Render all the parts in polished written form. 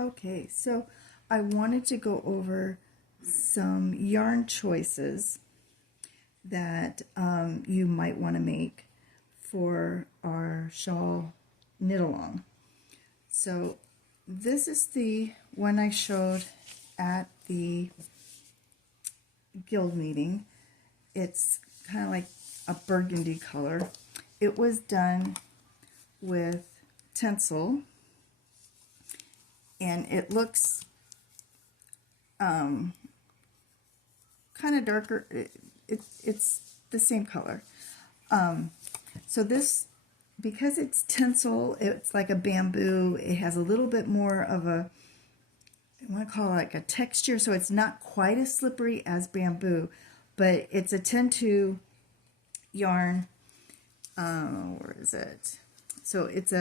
Okay, so I wanted to go over some yarn choices that you might want to make for our shawl knit along. So this is the one I showed at the guild meeting. It's kind of like a burgundy color. It was done with tinsel, and it looks kind of darker. It's the same color. So this, because it's tinsel, it's like a bamboo. It has a little bit more of a, I want to call it like a texture, so it's not quite as slippery as bamboo, but it's a 10-2 yarn. Where is it? So it's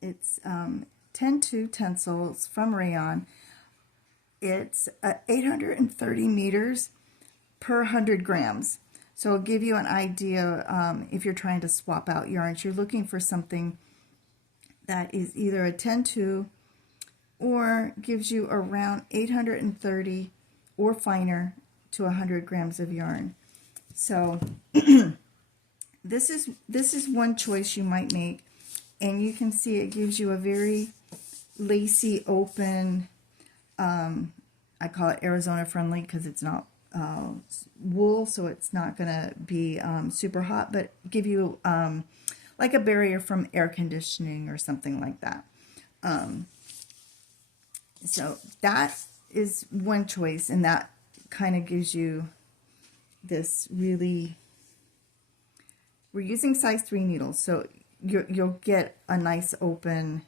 10-2 tinsel. It's from rayon. It's 830 meters per 100 grams. So it'll give you an idea if you're trying to swap out yarns. You're looking for something that is either a 10-2 or gives you around 830 or finer to 100 grams of yarn. So this is one choice you might make, and you can see it gives you a very lacy, open, I call it Arizona friendly because it's not wool, so it's not going to be super hot, but give you like a barrier from air conditioning or something like that. So that is one choice, and that kind of gives you this really, we're using size 3 needles, so you'll get a nice open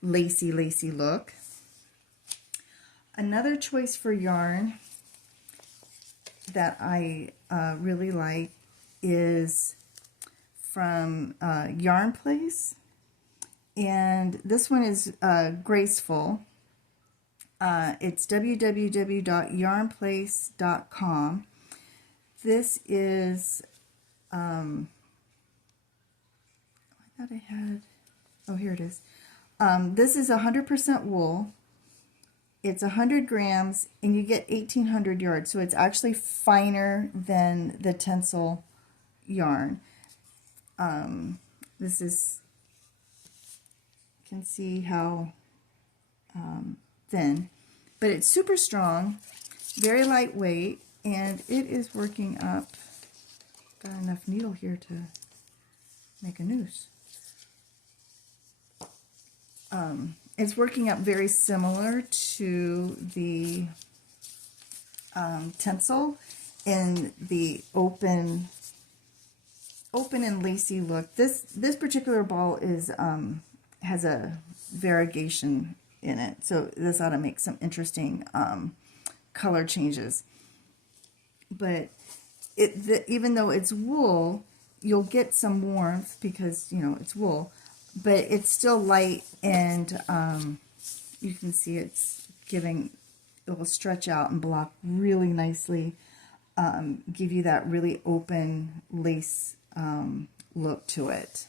lacy look. Another choice for yarn that I really like is from Yarn Place, and this one is graceful. It's www.yarnplace.com. This is I thought I had, oh, here it is. This is 100% wool. It's 100 grams, and you get 1,800 yards, so it's actually finer than the tinsel yarn. This is, you can see how thin, but it's super strong, very lightweight, and it is working up. Got enough needle here to make a noose. It's working up very similar to the tinsel in the open and lacy look. This particular ball is has a variegation in it, so this ought to make some interesting color changes. But even though it's wool, you'll get some warmth because, you know, it's wool, but it's still light, and you can see it's giving, it will stretch out and block really nicely, give you that really open lace look to it.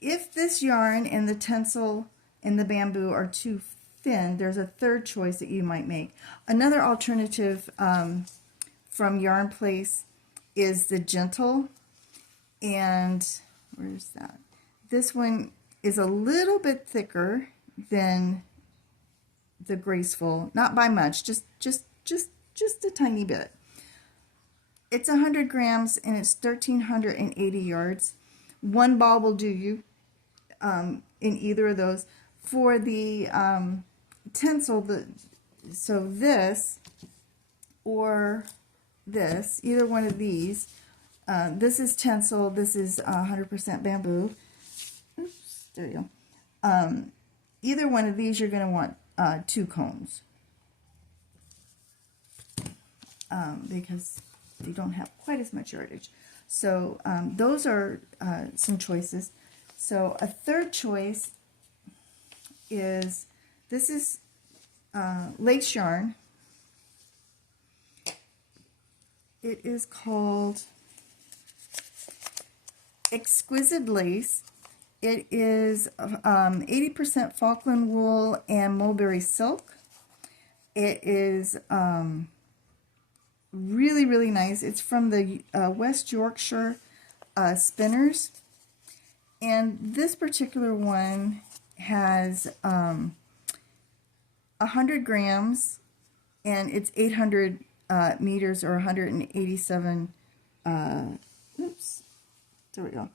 If this yarn and the tinsel and the bamboo are too thin, there's a third choice that you might make. Another alternative from Yarn Place is the gentle, and where's that? This one is a little bit thicker than the graceful, not by much, just a tiny bit. It's 100 grams and it's 1,380 yards. One ball will do you in either of those. For the tinsel, so this or this, either one of these, this is tinsel, this is 100% bamboo. Oops, there you go. Either one of these, you're going to want 2 cones because they don't have quite as much yardage. So those are some choices. So a third choice is, this is lace yarn. It is called Exquisite Lace, It is 80% Falkland wool and mulberry silk. It is really, really nice. It's from the West Yorkshire Spinners. And this particular one has 100 grams, and it's 800 meters or 187, oops, there we go.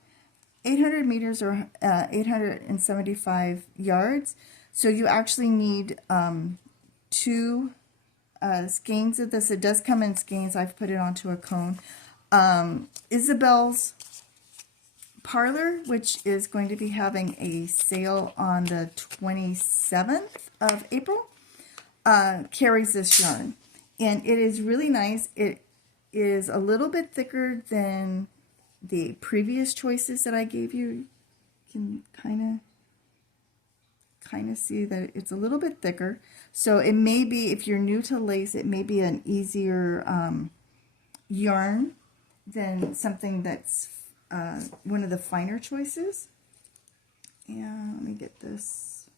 800 meters or 875 yards. So you actually need 2 skeins of this. It does come in skeins. I've put it onto a cone. Isabel's Parlor, which is going to be having a sale on the 27th of April, carries this yarn. And it is really nice. It is a little bit thicker than the previous choices that I gave you. You can kind of see that it's a little bit thicker. So it may be, if you're new to lace, it may be an easier yarn than something that's one of the finer choices. And let me get this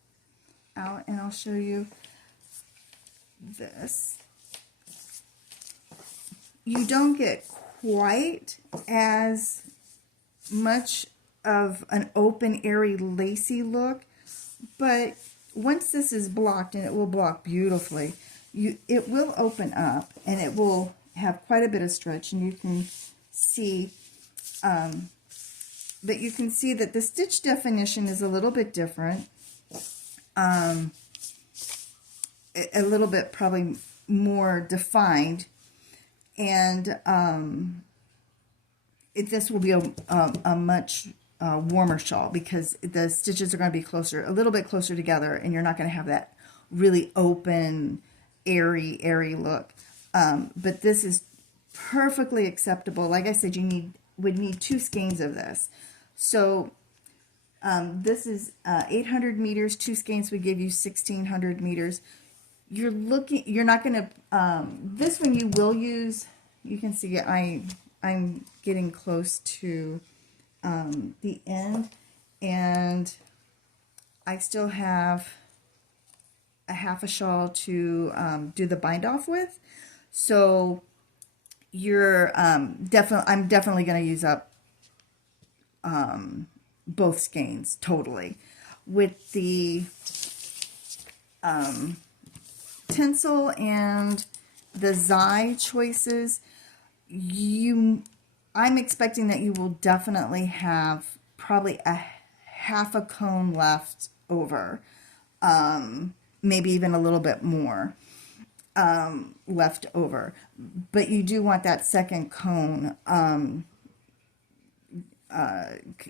out and I'll show you this. You don't get quite as much of an open, airy, lacy look, but once this is blocked, and it will block beautifully, it will open up and it will have quite a bit of stretch, and you can see but you can see that the stitch definition is a little bit different, a little bit probably more defined, and this will be a much warmer shawl because the stitches are going to be a little bit closer together, and you're not going to have that really open, airy look. But this is perfectly acceptable. Like I said, would need 2 skeins of this. So this is 800 meters. 2 skeins would give you 1600 meters. You're not going to, this one you will use, you can see I'm getting close to the end, and I still have a half a shawl to do the bind off with. So I'm definitely going to use up both skeins totally. With the tinsel and the Zai choices, I'm expecting that you will definitely have probably a half a cone left over, maybe even a little bit more left over, but you do want that second cone.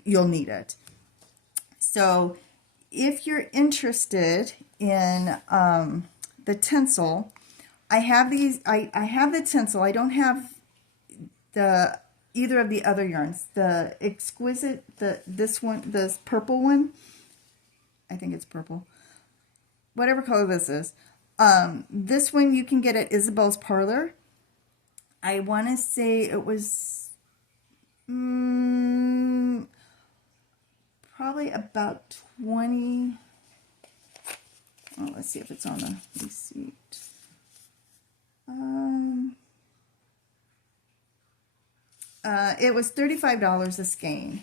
You'll need it. So if you're interested in the tinsel, I have these. I have the tinsel. I don't have either of the other yarns. The exquisite, this one, this purple one. I think it's purple. Whatever color this is. This one you can get at Isabel's Parlor. I want to say it was probably about 20. Oh, let's see if it's on the receipt. It was $35 a skein.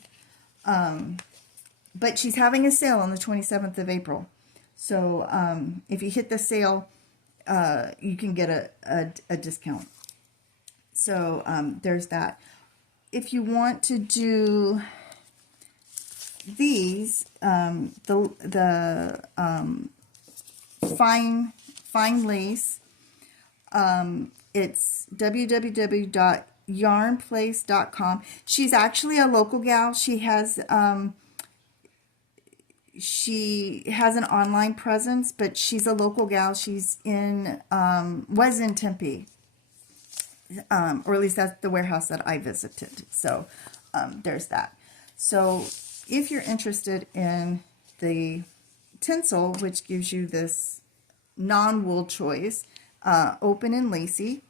But she's having a sale on the 27th of April. So if you hit the sale, you can get a discount. So there's that. If you want to do these, the fine lace, it's www.yarnplace.com. She's actually a local gal. She has an online presence, but she's a local gal. She's was in Tempe, or at least that's the warehouse that I visited. So there's that. So if you're interested in the tinsel, which gives you this non-wool choice, open and lacy,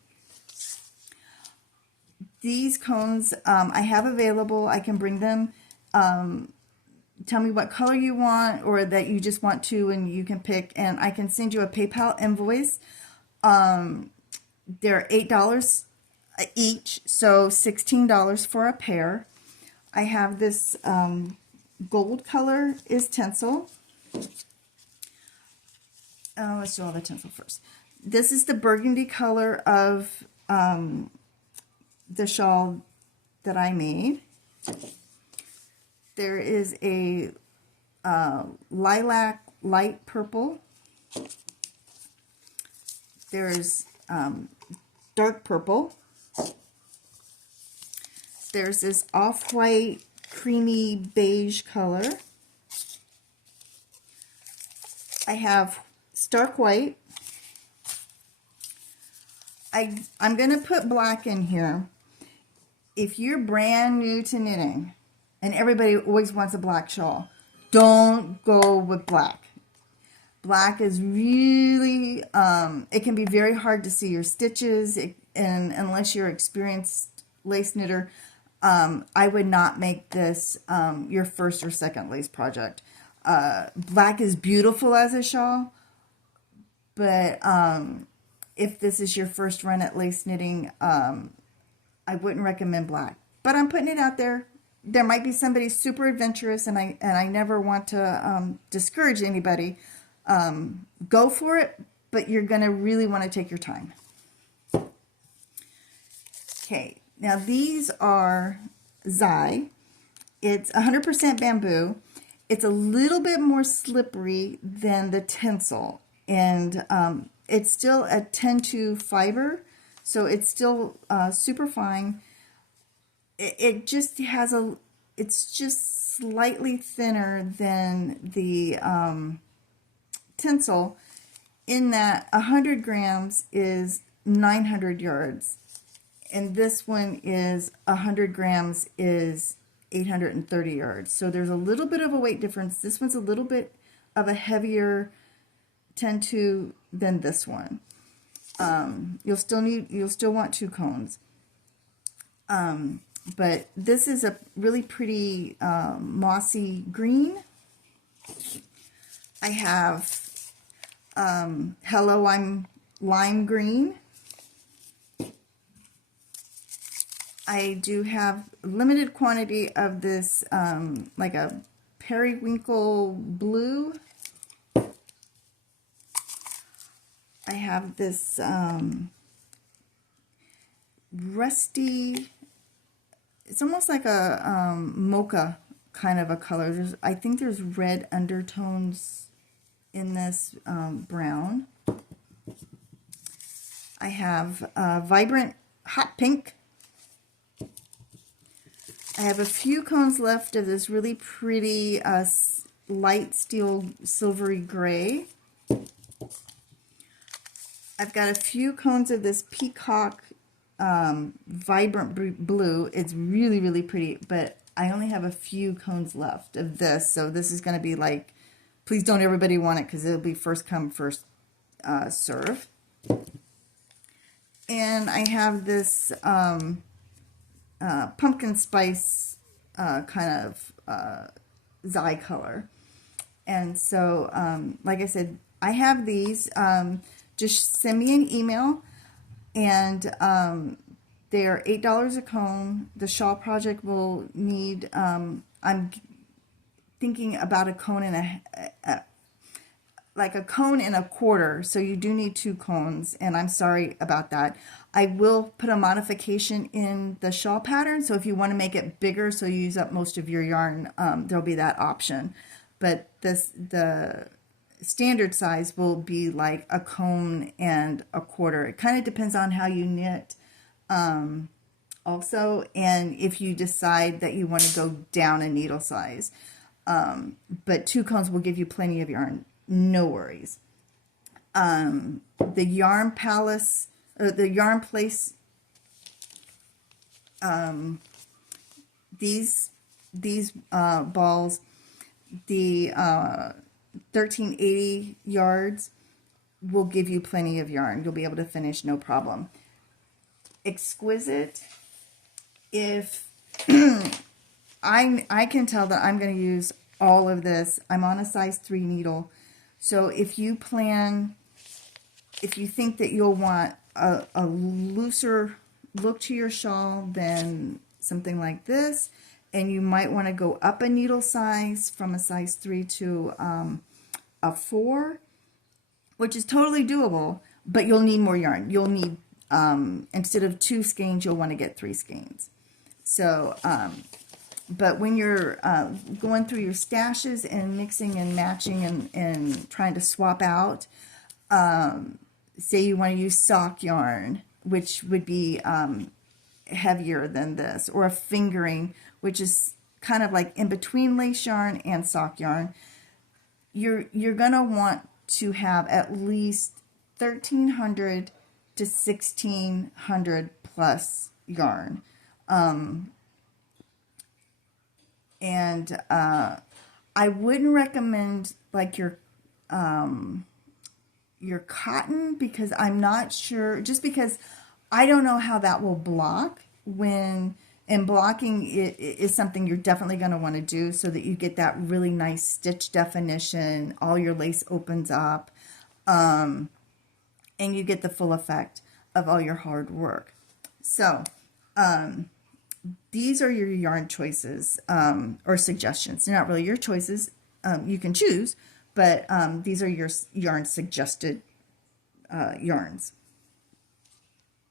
these cones I have available. I can bring them tell me what color you want, or that you just want to, and you can pick, and I can send you a PayPal invoice. They're $8 each, so $16 for a pair. I have this gold color is tinsel. Let's do all the tinsel first. This is the burgundy color of the shawl that I made. There is a lilac light purple. There's dark purple. There's this off-white creamy beige color. I have stark white. I'm going to put black in here. If you're brand new to knitting, and everybody always wants a black shawl, don't go with black. Black is really, it can be very hard to see your stitches, and unless you're an experienced lace knitter, I would not make this your first or second lace project. Black is beautiful as a shawl, but if this is your first run at lace knitting, I wouldn't recommend black. But I'm putting it out there. There might be somebody super adventurous, and I never want to discourage anybody. Go for it, but you're going to really want to take your time. Okay, now these are Zai. It's 100% bamboo. It's a little bit more slippery than the tinsel, and it's still a 10-2 fiber, so it's still super fine. It just has it's just slightly thinner than the tinsel, in that 100 grams is 900 yards, and this one is 100 grams is 830 yards. So there's a little bit of a weight difference. This one's a little bit of a heavier 10-2 than this one. You'll still want 2 cones. But this is a really pretty mossy green. I have Hello, I'm lime green. I do have a limited quantity of this like a periwinkle blue. I have this rusty, it's almost like a mocha kind of a color. I think there's red undertones in this brown. I have vibrant hot pink. I have a few cones left of this really pretty light steel silvery gray. I've got a few cones of this peacock vibrant blue. It's really, really pretty, but I only have a few cones left of this, so this is going to be like, please don't everybody want it, because it'll be first come, first serve. And I have this pumpkin spice kind of Zai color. And so, like I said, I have these. Just send me an email, and they're $8 a cone. The shawl project will need, I'm thinking about a cone and like a cone and a quarter, so you do need 2 cones, and I'm sorry about that. I will put a modification in the shawl pattern, so if you want to make it bigger so you use up most of your yarn, there'll be that option. But the standard size will be like a cone and a quarter. It kind of depends on how you knit also, and if you decide that you want to go down a needle size. But 2 cones will give you plenty of yarn. No worries. The Yarn Palace, or the Yarn Place, these balls, the 1380 yards will give you plenty of yarn. You'll be able to finish no problem. Exquisite, if I can tell that I'm going to use all of this. I'm on a size 3 needle. So if you think that you'll want a looser look to your shawl, then something like this, and you might want to go up a needle size from a size 3 to a 4, which is totally doable, but you'll need more yarn. You'll need, instead of 2 skeins, you'll want to get 3 skeins. So, but when you're going through your stashes and mixing and matching and trying to swap out, say you want to use sock yarn, which would be heavier than this, or a fingering, which is kind of like in between lace yarn and sock yarn, you're going to want to have at least 1,300 to 1,600 plus yarn. And I wouldn't recommend like your cotton, because I'm not sure, just because I don't know how that will block and blocking is something you're definitely going to want to do so that you get that really nice stitch definition, all your lace opens up, and you get the full effect of all your hard work. So, these are your yarn choices, or suggestions. They're not really your choices. You can choose, but these are your yarn suggested yarns.